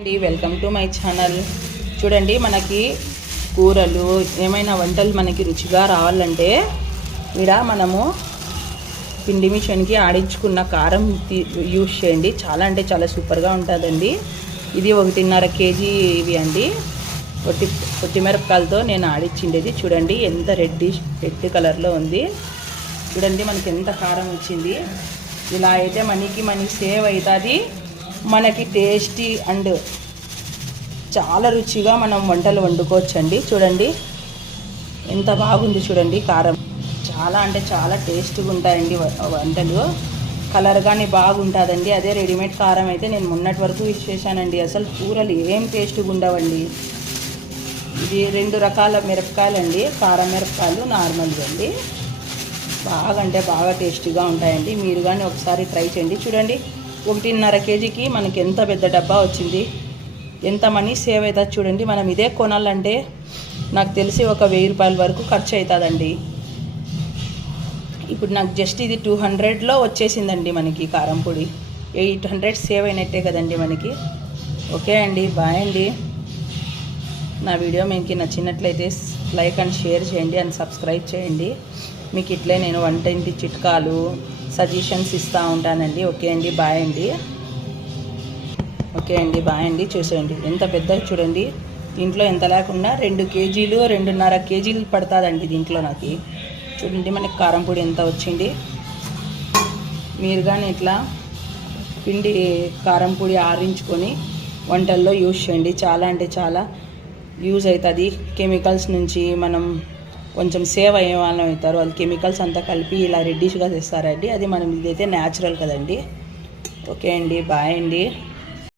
అండి welcome to my channel. చూడండి, మనకి కూరలు ఏమైనా వంటలు మనకి రుచిగా రావాలంటే ఇక్కడ మనము పిండి మిషన్కి ఆడించుకున్న కారం యూజ్ చేయండి. చాలా అంటే చాలా సూపర్గా ఉంటుందండి. ఇది 1.5 కేజీ ఇవి అండి. పొట్టిమిరపకాయలతో నేను ఆడించిండేది. చూడండి ఎంత రెడ్ కలర్లో ఉంది. చూడండి మనకి ఎంత కారం వచ్చింది. ఇలా అయితే మనకి సేవ్ అవుతుంది. మనకి టేస్టీ అండ్ చాలా రుచిగా మనం వంటలు వండుకోవచ్చండి. చూడండి ఎంత బాగుంది. చూడండి కారం చాలా అంటే చాలా టేస్ట్గా ఉంటాయండి వంటలు. కలర్ కానీ బాగుంటుందండి. అదే రెడీమేడ్ కారం అయితే నేను మొన్నటి వరకు యూజ్ చేశానండి. అసలు కూరలు ఏం టేస్ట్గా ఉండవండి. ఇది 2 రకాల మిరపకాయలు అండి. కారం మిరపకాయలు నార్మల్గా అండి. బాగా అంటే బాగా టేస్టీగా ఉంటాయండి. మీరు కానీ ఒకసారి ట్రై చేయండి. చూడండి 1.5 కేజీకి మనకి ఎంత పెద్ద డబ్బా వచ్చింది. ఎంత మనీ సేవ్ అవుతుంది చూడండి. మనం ఇదే కొనాలంటే నాకు తెలిసి ఒక 1000 రూపాయల వరకు ఖర్చు అవుతుందండి. ఇప్పుడు నాకు జస్ట్ ఇది 200లో వచ్చేసిందండి మనకి కారం పొడి. 800 సేవ్ అయినట్టే కదండి మనకి. ఓకే అండి, బాయ్ అండి. నా వీడియో మీకు నచ్చినట్లయితే లైక్ అండ్ షేర్ చేయండి అండ్ సబ్స్క్రైబ్ చేయండి. మీకు ఇట్లే నేను వంటింటి చిట్కాలు సజెషన్స్ ఇస్తూ ఉంటానండి. ఓకే అండి, బాయ్ అండి. ఓకే అండి, బాయ్ అండి. చూసేయండి ఎంత పెద్దగా చూడండి. దీంట్లో ఎంత లేకుండా 2 కేజీలు 2.5 కేజీలు పడుతుందండి దీంట్లో నాకు. చూడండి మనకి కారం పొడి ఎంత వచ్చింది. మీరు కానీ ఇట్లా పిండి కారం పొడి ఆరించుకొని వంటల్లో యూజ్ చేయండి. చాలా అంటే చాలా యూజ్ అవుతుంది. కెమికల్స్ నుంచి మనం కొంచెం సేవ్ అయ్యే వాళ్ళం అవుతారు. అది కెమికల్స్ అంతా కలిపి ఇలా రెడ్డిష్గా చేస్తారండి. అది మనం ఇదైతే న్యాచురల్ కదండి. ఓకే అండి, బాయ్ అండి.